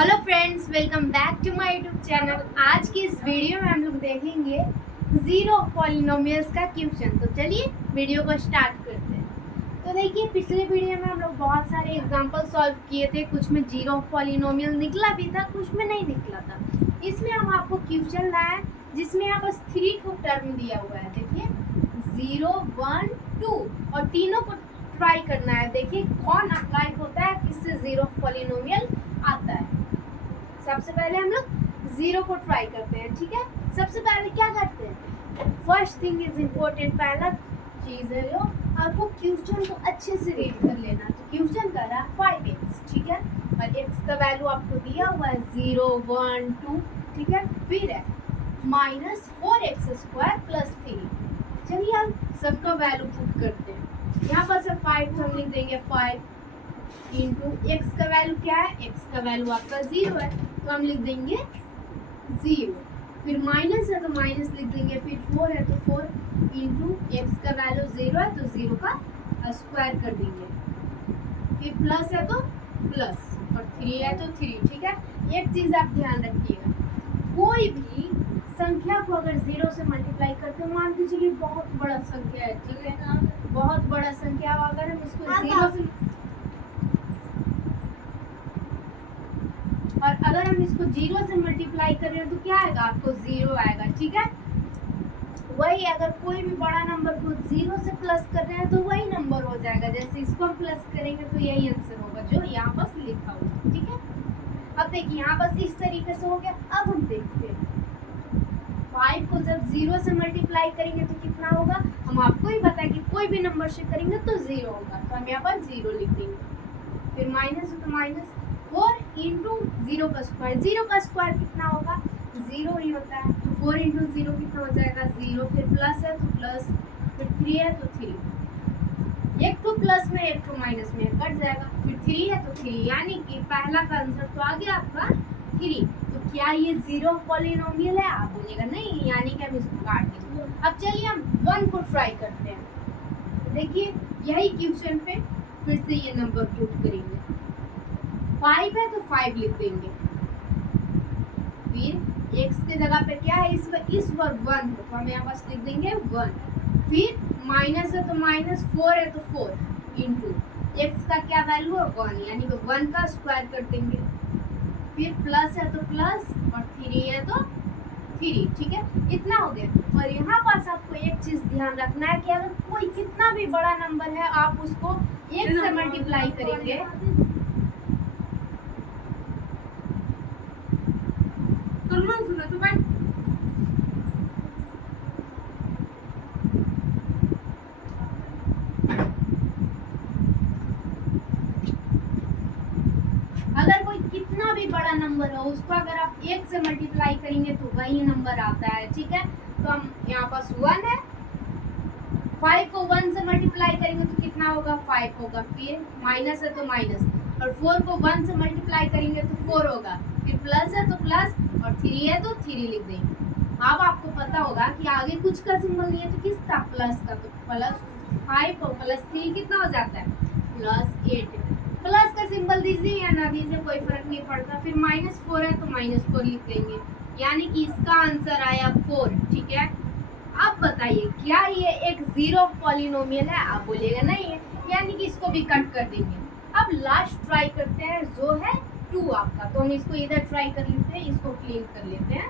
Hello friends, welcome back to my YouTube channel. आज की इस वीडियो में हम लोग देखेंगे जीरो पॉलिनोमियल्स का क्वेश्चन। तो चलिए वीडियो को स्टार्ट करते हैं। तो देखिए, पिछले वीडियो में हम लोग बहुत सारे एग्जांपल सॉल्व किए थे। कुछ में जीरो पॉलिनोमियल निकला भी था, कुछ में नहीं निकला था। इसमें हम आपको क्वेश्चन लाए जिसमें यहाँ बस 3 को टर्म दिया हुआ है। देखिए 0, 1, 2 और तीनों को ट्राई करना है। देखिए कौन अप्लाई होता है, किससे जीरो पॉलिनोमियल आता है। सबसे पहले हम लोग जीरो को ट्राई करते हैं, ठीक है। सबसे पहले क्या करते हैं, फर्स्ट थिंग इज इम्पोर्टेंट, पहला चीज है जो आपको क्वेश्चन को अच्छे से रीड कर लेना। तो क्वेश्चन कर रहा है 5x, ठीक है, और x का वैल्यू आपको दिया हुआ है 0, 1, 2, ठीक है। फिर है -4x² + 3। चलिए हम सबका वैल्यू पुट करते हैं। यहाँ पर से 5 हम लिख देंगे 5 इंटू एक्स का वैल्यू क्या है, एक्स का वैल्यू आपका 0 है तो हम लिख देंगे 0। फिर माइनस है तो माइनस लिख देंगे। फिर 4 है तो 4 इंटू एक्स का वैल्यू 0 है तो 0 का स्क्वायर कर देंगे। फिर प्लस है तो प्लस और 3 है तो 3, ठीक है। एक चीज आप ध्यान रखिएगा, कोई भी संख्या को अगर 0 से मल्टीप्लाई करते हो, मान लीजिए कि बहुत बड़ा संख्या है, ठीक है ना, बहुत बड़ा संख्या, अगर हम इसको 0 से और अगर हम इसको 0 से मल्टीप्लाई कर रहे हैं तो क्या आएगा, आपको 0 आएगा, ठीक है। वही अगर कोई भी बड़ा नंबर को 0 से प्लस कर रहे हैं तो वही नंबर हो जाएगा। जैसे इसको हम प्लस करेंगे तो यही आंसर होगा जो यहाँ पर लिखा हुआ, ठीक है। अब देखिए यहाँ पर इस तरीके से हो गया। अब हम देखते हैं 5 को जब 0 से मल्टीप्लाई करेंगे तो कितना होगा, हम आपको ही पता है कि कोई भी नंबर से करेंगे तो 0 होगा, तो हम यहाँ पर 0 लिख देंगे। फिर माइनस तो माइनस 4 इंटू 0 का स्क्वायर, 0 का स्क्वायर कितना होगा, 0 ही होता है, तो 4 इंटू 0 कितना हो जाएगा, 0। फिर प्लस है तो प्लस, फिर 3 है तो 3, एक तो प्लस में एक तो माइनस में कट जाएगा। फिर 3 है तो 3, यानी कि पहला का आंसर तो आ गया आपका 3। तो क्या ये जीरो पॉलिनोमियल है, आप बोलिएगा नहीं, यानी कि हम इसको काट देंगे। अब चलिए हम 1 को ट्राई करते हैं। देखिए यही क्वेश्चन पे फिर से ये नंबर पुट करेंगे। 5 है तो 5 लिख देंगे। फिर x के जगह पे क्या है, इस बार 1 है तो हम यहाँ पास लिख देंगे 1। फिर माइनस है तो माइनस, 4 है तो 4 इंटू x का क्या वैल्यू है 1, यानी कि 1 का स्क्वायर कर देंगे। फिर प्लस है तो प्लस और 3 है तो 3, ठीक है। इतना हो गया। और यहाँ पास आपको एक चीज ध्यान रखना है कि अगर कोई कितना भी बड़ा नंबर है आप उसको 1 से मल्टीप्लाई करेंगे तो भाई अगर कोई कितना भी बड़ा नंबर हो उसको अगर आप 1 से मल्टीप्लाई करेंगे तो वही नंबर आता है, ठीक है। तो हम यहाँ पास 1 है, 5 को 1 से मल्टीप्लाई करेंगे तो कितना होगा, 5 होगा। फिर माइनस है तो माइनस, और 4 को 1 से मल्टीप्लाई करेंगे तो 4 होगा। फिर प्लस है तो प्लस और 3 है तो 3 लिख देंगे। अब आपको पता होगा कि आगे कुछ का सिंबल नहीं है तो किसका, प्लस का, तो प्लस 5 और प्लस 3 कितना हो जाता है, +8। प्लस का सिंबल दीजिए या ना दीजिए कोई फर्क नहीं पड़ता। फिर -4 है तो -4 लिख देंगे, यानी कि इसका आंसर आया 4, ठीक है। अब बताइए क्या ये एक जीरो पॉलिनोमियल है, आप बोलिएगा नहीं है, यानी कि इसको भी कट कर देंगे। अब लास्ट ट्राई करते हैं जो है 2 आपका, तो हम इसको इधर ट्राई कर लेते हैं, इसको क्लीन कर लेते हैं।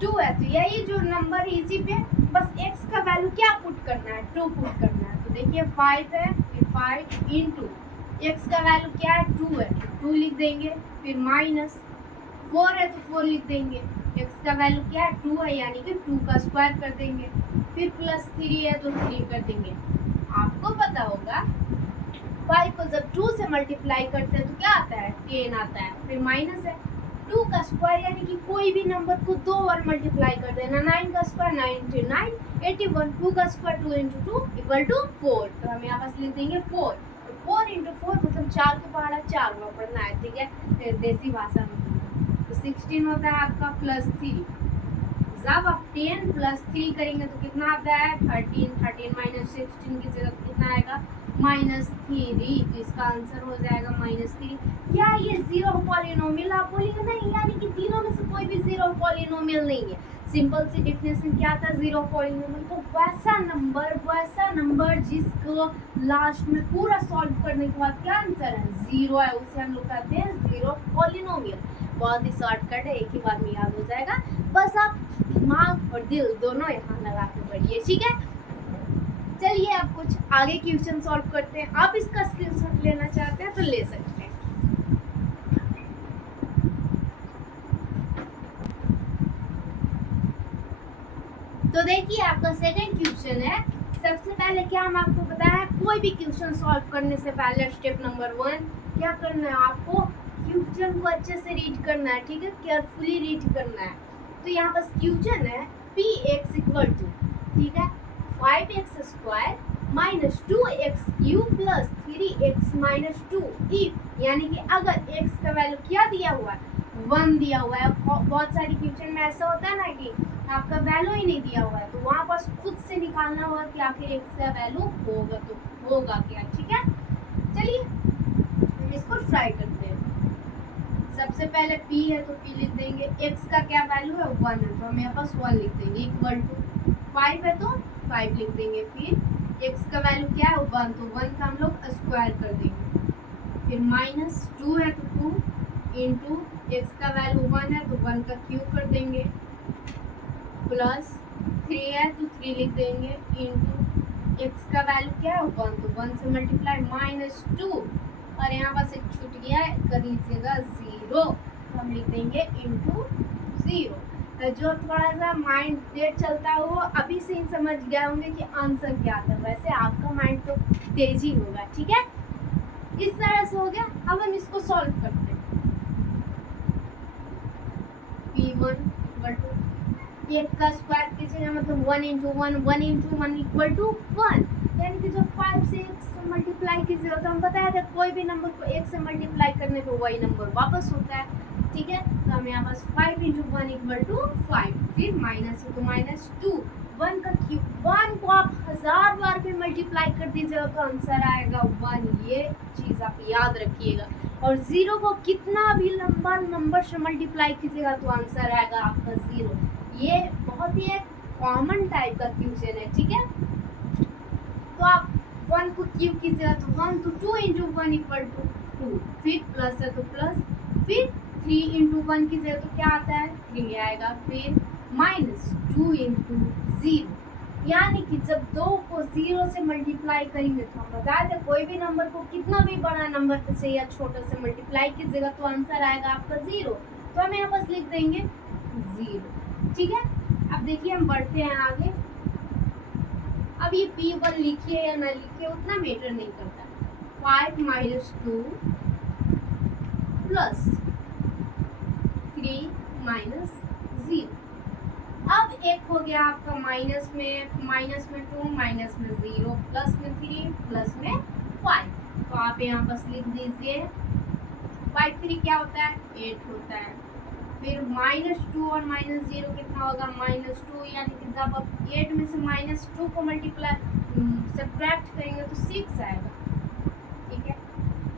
2 है तो यही जो नंबर है इसी पे बस x का वैल्यू क्या पुट करना है, 2 पुट करना है। तो देखिए 5 है, फिर 5 इंटू x का वैल्यू क्या है, 2 है, 2 लिख देंगे। फिर माइनस 4 है तो 4 लिख देंगे, x का वैल्यू क्या है, 2 है, यानी कि 2 का स्क्वायर कर देंगे। फिर प्लस 3 है तो 3 कर देंगे। आपको पता होगा 5 को जब 2 से मल्टीप्लाई करते हैं तो क्या आता है, 10 आता है। फिर माइनस है 2 का स्क्वायर, यानी कि कोई भी नंबर को 2 बार मल्टीप्लाई कर देना। 9 का स्क्वायर 9 × 9 81, 2 का स्क्वायर 2 × 2 = 4, तो हम यहाँ पास लिख देंगे 4। 4 × 4 मतलब 4 को पढ़ा 4 में पढ़ना है, ठीक है, देसी भाषा में। तो 16 होता है आपका +3। जब आप 10 + 3 करेंगे तो कितना आता है, 13। 13 - 16 की जगह कितना आएगा, -3, तो इसका आंसर हो जाएगा -3। क्या ये जीरो पॉलिनोमियल आप बोलेंगे? नहीं, यानी कि तीनों में से कोई भी जीरो पॉलिनोमियल नहीं है। सिंपल सी डेफिनेशन क्या था जीरो पॉलिनोमियल? तो वैसा नंबर जिसको लास्ट में पूरा सॉल्व करने के बाद क्या आंसर है? जीरो है, उसे हम लोग कहते हैं जीरो पॉलिनोमियल। बहुत ही शॉर्टकट है, एक ही बार में याद हो जाएगा। बस आप दिमाग और दिल दोनों यहाँ लगा के पढ़िए, ठीक है। चलिए अब कुछ आगे क्वेश्चन सॉल्व करते हैं। आप इसका स्क्रीनशॉट लेना चाहते हैं तो ले सकते हैं। तो देखिए आपका सेकंड क्वेश्चन है। सबसे पहले क्या हम आपको बताया, कोई भी क्वेश्चन सॉल्व करने से पहले स्टेप नंबर 1 क्या करना है? आपको क्वेश्चन को अच्छे से रीड करना है, ठीक है, केयरफुली रीड करना है। तो यहाँ पर क्वेश्चन है px इक्वल टू, ठीक है, 5x² minus 2x³ plus 3x minus 2 if, यानी कि अगर x का वैल्यू क्या दिया हुआ है? 1 दिया हुआ है। बहुत सारी क्वेश्चन में ऐसा होता है ना कि आपका वैल्यू ही नहीं दिया हुआ है, तो वहाँ पर खुद से निकालना होगा कि आखिर x का वैल्यू होगा तो होगा क्या, ठीक है। चलिए हम इसको ट्राई करते हैं। सबसे पहले p है तो p लिख देंगे, x का क्या वैल्यू है? 1 है, तो हम यहाँ पास 1 लिख देंगे, इक्वल टू 5 है तो 5 लिख देंगे। फिर x का वैल्यू क्या है? 1, तो 1 का हम लोग स्क्वायर कर देंगे। फिर माइनस 2 है तो 2 इंटू x का वैल्यू 1 है तो 1 का क्यूब कर देंगे, प्लस 3 है तो 3 लिख देंगे, इंटू x का वैल्यू क्या है? 1, तो 1 से मल्टीप्लाई माइनस 2, और यहाँ पास एक छूट गया है, कर लीजिएगा 0, तो हम लिख देंगे इंटू 0। जो थोड़ा सा माइंड तेज चलता है वो अभी से ही समझ गए होंगे कि आंसर क्या था। वैसे आपका माइंड तो तेज ही होगा, ठीक है। इस तरह से हो गया। अब हम इसको सॉल्व करते हैं। p1 बटू 1 का स्क्वायर कीजिएगा, मतलब 1 इंटू 1, 1 इंटू 1 इक्वल टू 1, यानी कि जो 5 से 1 से मल्टीप्लाई कीजिएगा, तो हम बताया था कोई भी नंबर को 1 से मल्टीप्लाई करने पर वही नंबर वापस होता है, ठीक है। तो हम यहाँ पास 5 इंटू 1 इक्वल टू 5, फिर माइनस है तो माइनस 2, 1 का क्यूब। 1 को आप 1000 बार भी मल्टीप्लाई कर दीजिएगा तो आंसर आएगा 1, ये चीज़ आप याद रखिएगा। और 0 को कितना भी लंबा नंबर से मल्टीप्लाई कीजिएगा तो आंसर आएगा आपका 0। ये बहुत ही एक कॉमन टाइप का क्वेश्चन है, ठीक है। तो आप 1 को क्यूब कीजिएगा तो 1, तो 2 इंटू 1 इक्वल टू 2, फिर प्लस है तो प्लस, फिर 3 इंटू 1 कीजिएगा तो क्या आता है? 3 आएगा, फिर माइनस 2 इंटू 0, यानी कि जब 2 को 0 से मल्टीप्लाई करेंगे तो हम बताए थे कोई भी नंबर को कितना भी बड़ा नंबर से या छोटे से मल्टीप्लाई कीजिएगा तो आंसर आएगा आपका 0, तो हम यहाँ पास लिख देंगे 0, ठीक है। अब देखिए हम बढ़ते हैं आगे। अब ये p1 लिखिए या ना लिखिए उतना मैटर नहीं करता। 5 माइनस 2 प्लस 3 माइनस 0। अब एक हो गया आपका माइनस में 2, माइनस में 0, प्लस में 3, प्लस में 5, तो आप यहाँ बस लिख दीजिए 5 3 क्या होता है? 8 होता है। फिर -2 और -0 कितना होगा? -2, यानी कि जब आप 8 में से -2 को मल्टीप्लाई सब्ट्रैक्ट करेंगे तो 6 आएगा, ठीक है।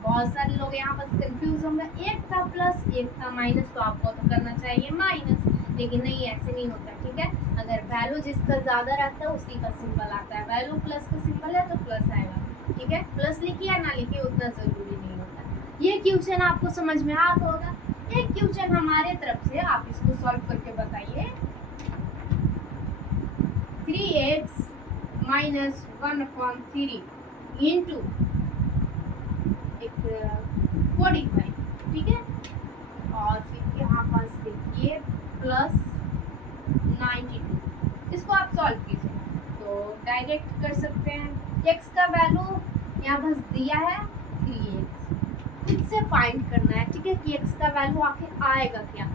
बहुत सारे लोग यहाँ पर कंफ्यूज होंगे, एक था प्लस एक था माइनस, तो आपको तो करना चाहिए माइनस, लेकिन नहीं, ऐसे नहीं होता, ठीक है। अगर वैल्यू जिसका ज़्यादा रहता है उसी का सिंबल आता है, वैल्यू प्लस का सिंबल है तो प्लस आएगा, ठीक है। प्लस लिखिए या ना लिखिए उतना ज़रूरी नहीं होता। ये क्वेश्चन आपको समझ में आ होगा। एक क्वेश्चन हमारे तरफ से, आप इसको सॉल्व करके बताइए। 3x माइनस 1/3 इंटू 45, ठीक है, और फिर यहाँ पास देखिए प्लस 92। इसको आप सॉल्व कीजिए तो डायरेक्ट कर सकते हैं। x का वैल्यू यहाँ बस दिया है 3x, खुद से फाइंड करना है, ठीक है, कि x का वैल्यू आखिर आएगा क्या।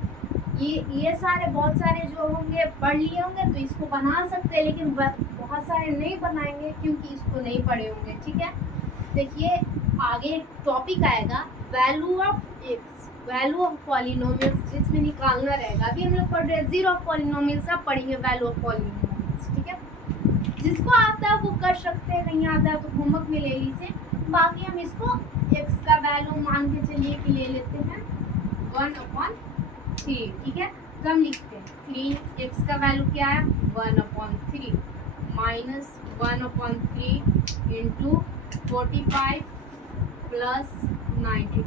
ये सारे बहुत सारे जो होंगे पढ़ लिए होंगे तो इसको बना सकते हैं, लेकिन बहुत सारे नहीं बनाएंगे क्योंकि इसको नहीं पढ़े होंगे, ठीक है। देखिए आगे टॉपिक आएगा value of x, value of polynomials, जिसमें निकालना रहेगा। अभी हम लोग पढ़ रहे हैं जीरो ऑफ पॉलिनोमियल्स, अब पढ़ेंगे वैल्यू ऑफ पॉलिनोमियल्स, ठीक है। जिसको आता है वो कर सकते हैं, नहीं आता है तो होमवर्क में ले लीजिए। बाकी हम इसको x का वैल्यू मान के चलिए कि ले लेते हैं 1/3, ठीक है। तो हम लिखते हैं 3x का वैल्यू क्या है 1/3 माइनस 1/3 इंटू 45 प्लस 92।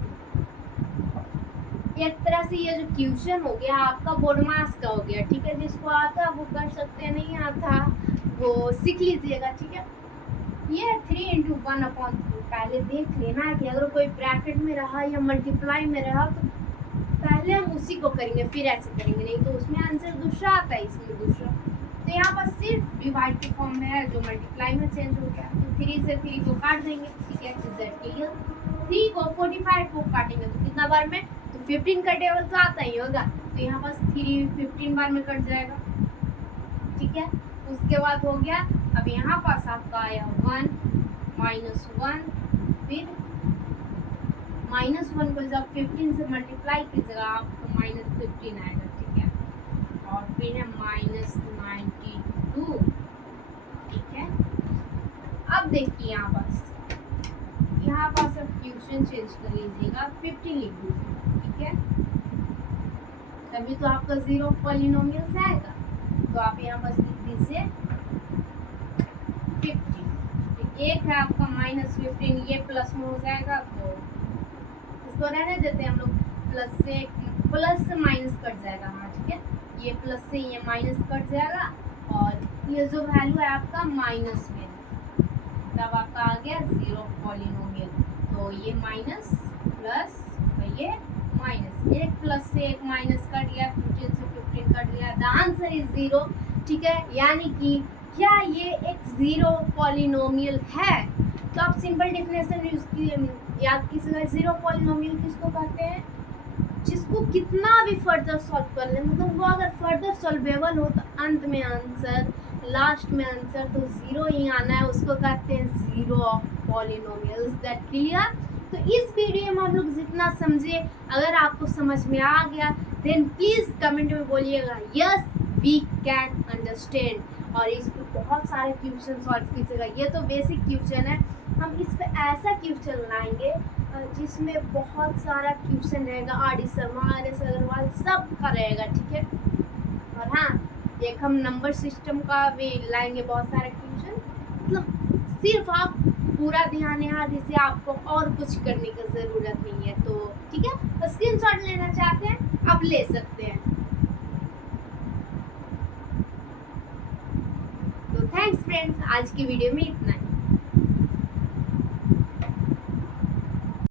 एक तरह से ये जो क्वेश्चन हो गया आपका बोर्ड मार्क्स का हो गया, ठीक है। जिसको आता वो कर सकते हैं, नहीं आता वो सीख लीजिएगा, ठीक है। ये 3 इंटू 1/3 पहले देख लेना है कि अगर कोई ब्रैकेट में रहा या मल्टीप्लाई में रहा तो पहले हम उसी को करेंगे फिर ऐसे करेंगे, नहीं तो उसमें आंसर दूसरा आता है, इसमें दूसरा। तो यहाँ पर सिर्फ डिवाइड के फॉर्म में है जो मल्टीप्लाई में चेंज हो गया। तो 3 से 3 को काट देंगे, ठीक है। क्लियर 3 को 45 को काटेंगे तो कितना बार में, तो 15 का टेबल तो आता ही होगा। तो यहाँ पर 3 15 बार में कट जाएगा, ठीक है। उसके बाद हो गया, अब यहाँ पास आपका आया 1 -1, फिर -1 को जब 15 से मल्टीप्लाई कीजिएगा आपको -15 आएगा, ठीक है। और फिर है -92, ठीक है। अब देखिए यहाँ पास अब क्वेश्चन चेंज कर लीजिएगा, 15 लिख दीजिए, ठीक है। तभी तो आपका 0 पॉलिनोमियल से आएगा। तो आप यहाँ पास लिख दीजिए 50। एक है आपका -15, ये प्लस में हो जाएगा तो इसको रहने देते हैं हम लोग। प्लस से माइनस कट जाएगा, हाँ ठीक है। ये प्लस से ये माइनस कट जाएगा और ये जो वैल्यू है आपका माइनस में, तब आपका आ गया 0 पॉलिनोमियल। तो ये माइनस प्लस और ये माइनस, एक प्लस से एक माइनस कट गया, 15 से 15 कट गया। द आंसर इज 0, ठीक है। यानी कि क्या ये एक 0 पॉलिनोमियल है? तो आप सिंपल डेफिनेशन याद कीजिएगा, 0 पॉलिनोमियल किसको कहते हैं? जिसको कितना भी फर्दर सॉल्व कर ले, मतलब वो अगर फर्दर सॉल्वेबल हो तो अंत में आंसर, लास्ट में आंसर तो 0 ही आना है, उसको कहते हैं 0 ऑफ पॉलिनोमियल्स। That clear? तो इस वीडियो में हम लोग जितना समझे, अगर आपको समझ में आ गया देन प्लीज़ कमेंट में बोलिएगा यस वी कैन अंडरस्टैंड। और इस पर बहुत सारे क्वेश्चन सॉल्व कीजिएगा। ये तो बेसिक क्वेश्चन है, हम इस पर ऐसा क्वेश्चन लाएंगे जिसमें बहुत सारा क्वेश्चन रहेगा, R D Sharma, R S Agarwal सब का रहेगा, ठीक है। और हाँ, एक हम नंबर सिस्टम का भी लाएंगे बहुत सारे क्वेश्चन। मतलब सिर्फ आप पूरा ध्यान यहाँ दीजिए, आपको और कुछ करने की ज़रूरत नहीं है। तो ठीक है, स्क्रीनशॉट लेना चाहते हैं आप ले सकते हैं। तो थैंक्स फ्रेंड्स, आज की वीडियो में इतना ही।